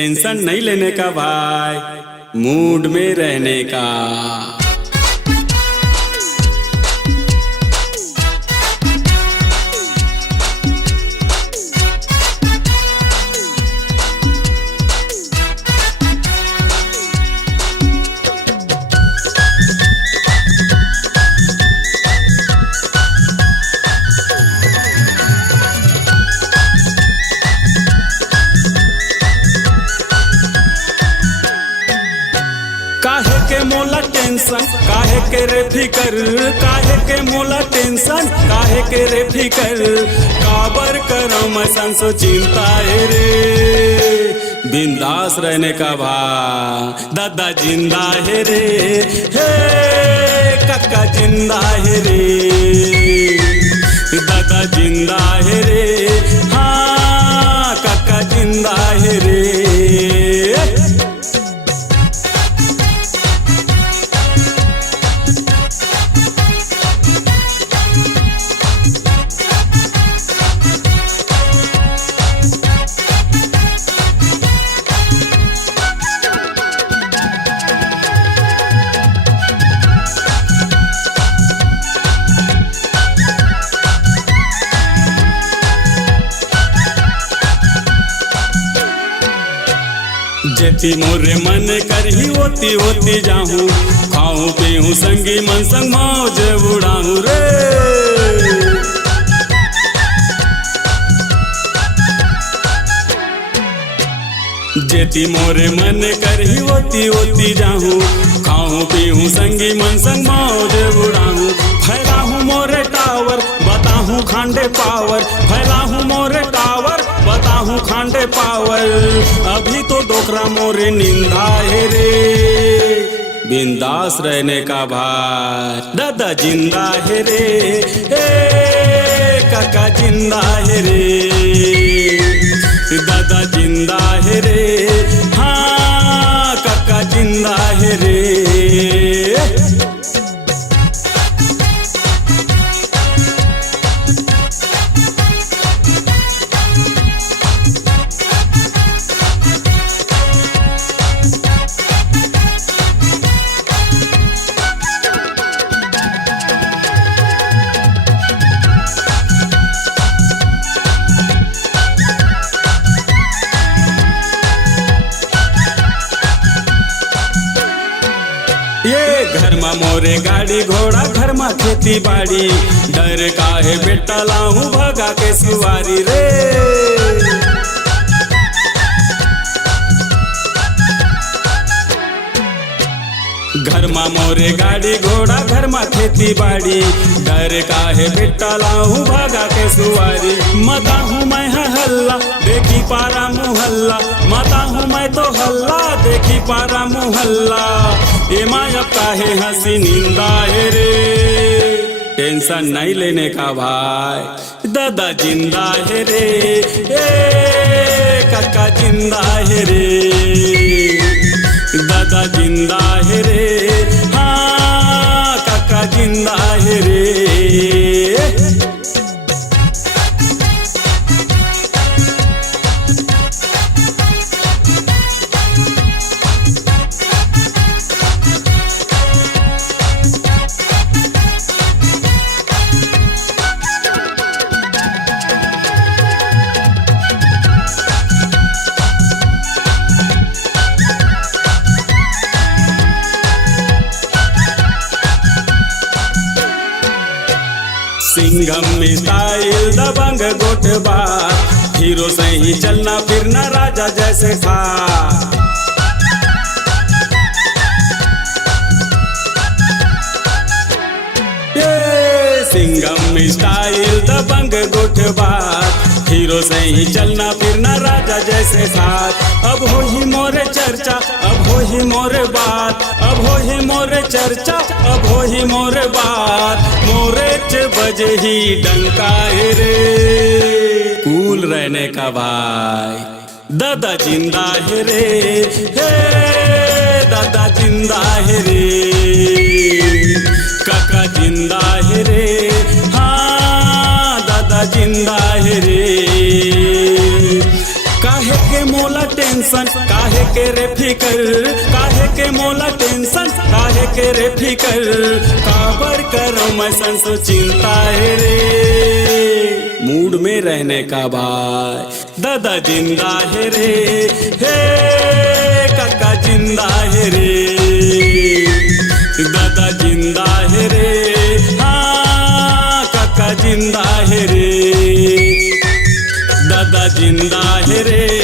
टेंशन नहीं लेने का भाई, मूड में रहने का। काहे के मोला टेंशन, काहे के रे फिकर, काहे के मोला टेंशन, काहे के रे फिकर, काबर करो मैं संसो चिंता है रे, बिंदास रहने का भाई, दादा जिंदा है रे, हे काका जिंदा है रे, दादा जिंदा है रे, हाँ काका जिंदा है रे। जेती मोरे मन करही होती होती जाहूँ, खाऊं पीऊं संगी मन संग मौज उड़ाऊं रे, जेती मोरे मन करही होती होती जाहूँ, खाऊं पीऊं संगी मन संग मौज उड़ाऊं, फैला हूँ मोरे टावर बताहूँ खांडे पावर, फैला हूँ मोरे टावर बताहूँ खांडे पावर, अभी तो डोकरा मोरे निंदा है रे, बिंदास रहने का भाई, दादा जिंदा है रे, काका जिंदा है रे, दादा जिंदा है रे, हाँ काका जिंदा है रे। ये घर में मोरे गाड़ी घोड़ा, घर में खेती बाड़ी, डर काहे बेटा लाहूं भगा के सवारी रे, घर में मोरे गाड़ी घोड़ा, घर में खेती बाड़ी, डर काहे बेटा लाहूं भगा के सवारी, मता हूँ मैं हल्ला देखी पारा मुहल्ला, मता हूँ मैं तो हल्ला देखी पारा मुहल्ला, ए माया काहे हंसी निंदा है रे, टेंशन नहीं लेने का भाई, दादा जिंदा है रे, काका जिंदा है रे, दादा जिंदा है रे, हाँ काका जिंदा है रे। सिंघम स्टाइल दबंग गोटबा, हीरो से ही चलना फिरना राजा जैसे था, सिंघम स्टाइल दबंग गोटबा, हीरो से ही चलना फिरना राजा जैसे साथ, अब हो ही मोरे चर्चा, अब हो ही मोरे बात, अब हो ही मोरे चर्चा, अब हो ही मोरे बात, मोरे च बजे ही डंका है रे, कूल रहने का भाई, दादा जिंदा है रे, हे दादा जिंदा है रे, काका जिंदा है रे, हाँ दादा जिंदा है रे, काहे के मोला टेंशन। के रे फिकर, काहे के मोला टेंशन, काहे के रे फिकर, काबर करो मैं संसो चिंता है रे। मूड में रहने का भाई दादा जिंदा है रे, हे काका जिंदा है रे, दादा जिंदा है रे, हाँ काका जिंदा है रे, दादा जिंदा है रे।